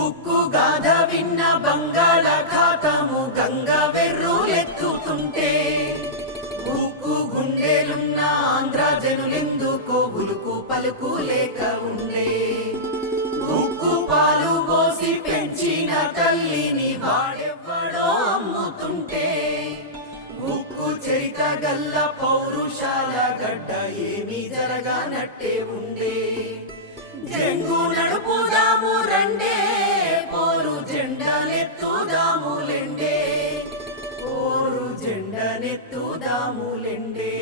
ఉక్కు గాథ విన్న బంగాళాఖాతము గంగ వెర్రులెత్తుతుంటే ఉక్కు గుండెలున్న ఆంధ్ర జనులెందుకో ఉలుకు పలుకు లేక ఉండే. ఉక్కు పాలు పోసి పెంచిన తల్లిని వాడెవ్వడో అమ్ముతుంటే ఉక్కు చరిత గల్ల పౌరుషాల గడ్డ ఏమీ జరగనట్టే ఉండే. జంగు నడుపుదాము రండే, పోరు జెండనెత్తుదాములెండే, పోరు జెండనెత్తుదాములెండే.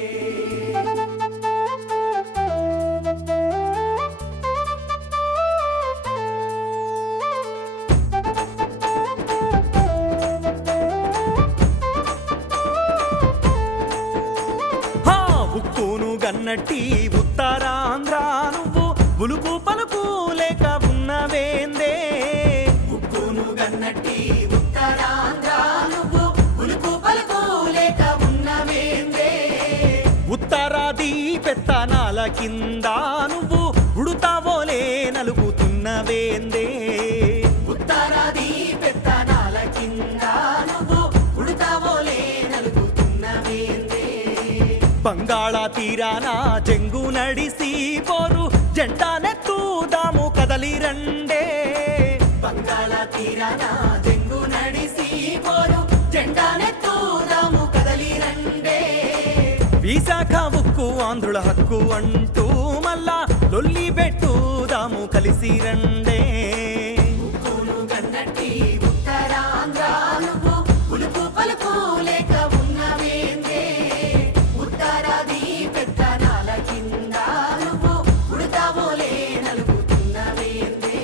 ఉక్కును గన్నట్టి ఉత్తరాంధ్ర నువ్వు ఉలుకు పలుకు లేక ఉన్నవేందే. ఉక్కును గన్నట్టి ఉత్తరాంధ్ర నువ్వు ఉలుకు పలుకు లేక ఉన్నవేందే. ఉత్తరాది పెత్తనాల కింద నువ్వు ఉడుతావోలే నలుగుతున్నవేందే. ఉత్తరాది పెత్తనాల కింద నువ్వు ఉడుతావోలే నలుగుతున్నవేందే. బంగాళ తీరాన జంగు నడిసి పోరు జెండానెత్తుదాము కదలి రండే. బంగాళ తీరాన జంగు నడిసి పోరు జెండానెత్తుదాము కదలి రండే. విశాఖ ఉక్కు ఆంధ్రుల హక్కు అంటూ మళ్ళా లొల్లి పెట్టుదాము కలిసి రండే. ఉక్కును గన్నట్టి ఉత్తరాంధ్ర నువ్వు ఉలుకు పలుకు లేక ఉన్నవేందే. ఉత్తరాది పెత్తనాల కింద నువ్వు ఉడతావోలే నలుగుతున్నవేందే.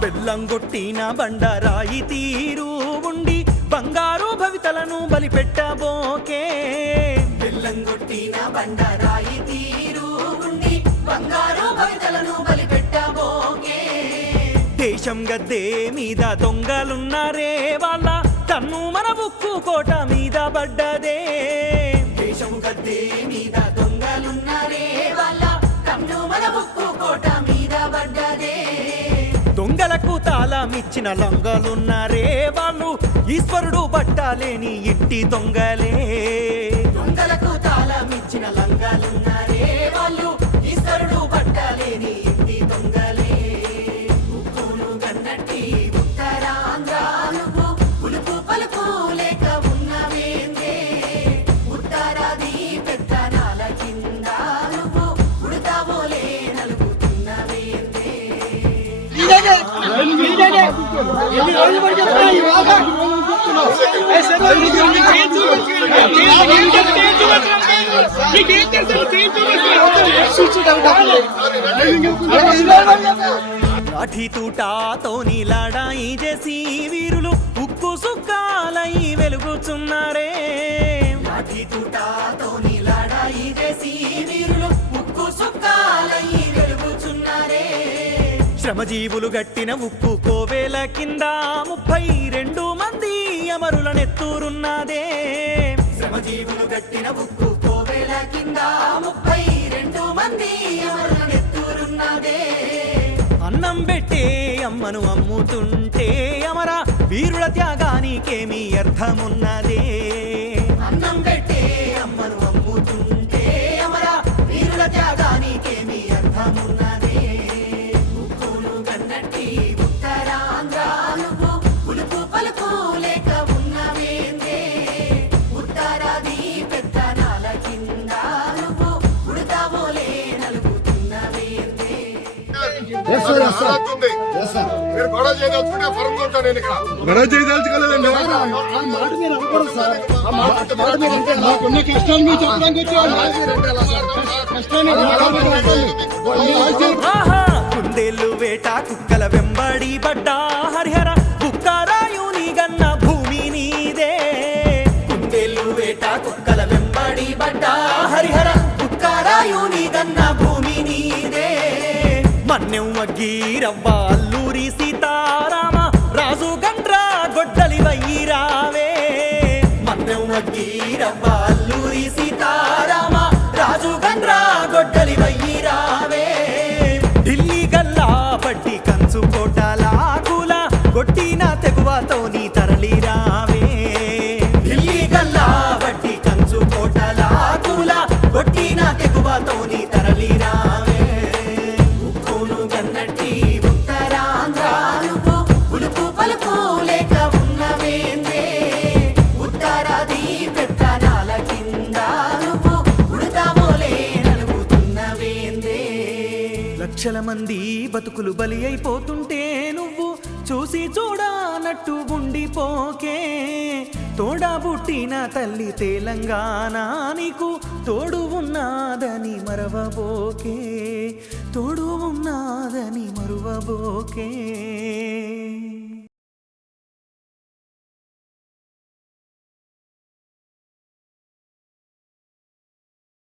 బెల్లంగొట్టిన బండరాయి తీరు ఉండి బంగారు భవితలను బలిపెట్టబోకే. బెల్లంగొట్టిన బండరాయి తీరు ఉండి బంగారు భవితలను బలిపెట్టబోకే. దేశం గద్దే మీద దొంగలున్నారే వాళ్ళ కన్ను మన ఉక్కు కోట మీద పడ్డదే. దేశం గద్దే మీద దొంగలున్నారే వాళ్ళ కన్ను మన ఉక్కు కోట మీద పడ్డదే. దొంగలకు తాళమిచ్చిన లొంగలున్నారే వాళ్ళు ఈశ్వరుడు పట్టాలేని ఇంటి దొంగలే. దొంగలకు తాళమిచ్చిన లంగాలున్నారే వాళ్ళు ఈశ్వరుడు పట్టాలేని ఇంటి దొంగలే. ఉక్కును గన్నట్టి ఉత్తరాంధ్ర నువ్వు ఉలుకు పలుకు లేక ఉన్నవేందే. ఉత్తరాది పెత్తనాల కింద నువ్వు ఉడతావోలే నలుగుతున్నవేందే. లాఠీ తూటాతోని లడాయి చేసి వీరులు ఉక్కు సుక్కాలై వెలుగుచున్నారే. లాఠీ తూటాతోని లడాయి చేసి వీరులు ఉక్కు సుక్కాలై వెలుగుచున్నారే. శ్రమజీవులు గట్టిన ఉక్కు కోవేల కింద 32 మంది అమరులనెత్తూరున్నదే. శ్రమజీవులు గట్టిన ఉక్కు కోవేల కింద 32 మంది అమరులనెత్తూరున్నదే. అన్నం పెట్టే అమ్మను అమ్ముతుంటే అమర వీరుల త్యాగానికేమీ అర్థమున్నదే. అన్నం పెట్టే అమ్మను అమ్ముతుంటే అమర వీరుల త్యాగానికేమీ అర్థమున్నదే. ఉక్కును గన్నట్టి ఉత్తరాంధ్ర నువ్వు ఉలుకు పలుకు లేక ఉన్నవేందే. ఉత్తరాది పెత్తనాల కింద నువ్వు ఉడతావోలే నలుగుతున్నవేందే. మీరు గొడవ చేయదలుచుకుంటే ఫరంగా ఉంటాను నేను ఇక్కడ. గొడవ చేయదలుచుకోలేదండి. మాకున్న కష్టాలు మీరు చెప్పడానికి కుందేళ్ళు వేట కుక్కల వెంబడి పడ్డా హరిహర కుక్కరాయుని గన్న భూమి నీదే. కుందేళ్ళు వేట కుక్కల వెంబడి పడ్డా హరిహర కుక్కరాయుని గన్న భూమి నీదే. మన్నెం వగ్గీరవ్వ అల్లూరి సీతారామ రాజు గండ్రా గొడ్డలి వయ్యిరావే మన్నెం వగ్గీరవ్వ అల్లూరి సీతారామ రాజు గండ్రా గొడ్డలి వయ్యిరావే ఢిల్లీ గల్లా పట్టి కంచు కోటలాకుల కొట్టిన తెగువతోని తరలిరావే ఢిల్లీ గల్లా పట్టి కంచు కోటలాకుల కొట్టిన తెగువతోని తరలిరావే ఉక్కును గన్నట్టి ఉత్తరాంధ్ర నువ్వు ఉలుపు పలుపు లేక ఉన్నవేందే ఉత్తరాది పెత్తనాల కింద నువ్వు ఉడతావోలే నలుగుతున్నవేందే లక్షల మంది బతుకులు బలి అయిపోతుంటే నువ్వు చూసి చూడనట్టు ఉండిపోకే తోడా పుట్టిన తల్లి తెలంగాణ నీకు తోడు ఉన్నదని మరవబోకే తోడు ఉన్నదని మరువబోకే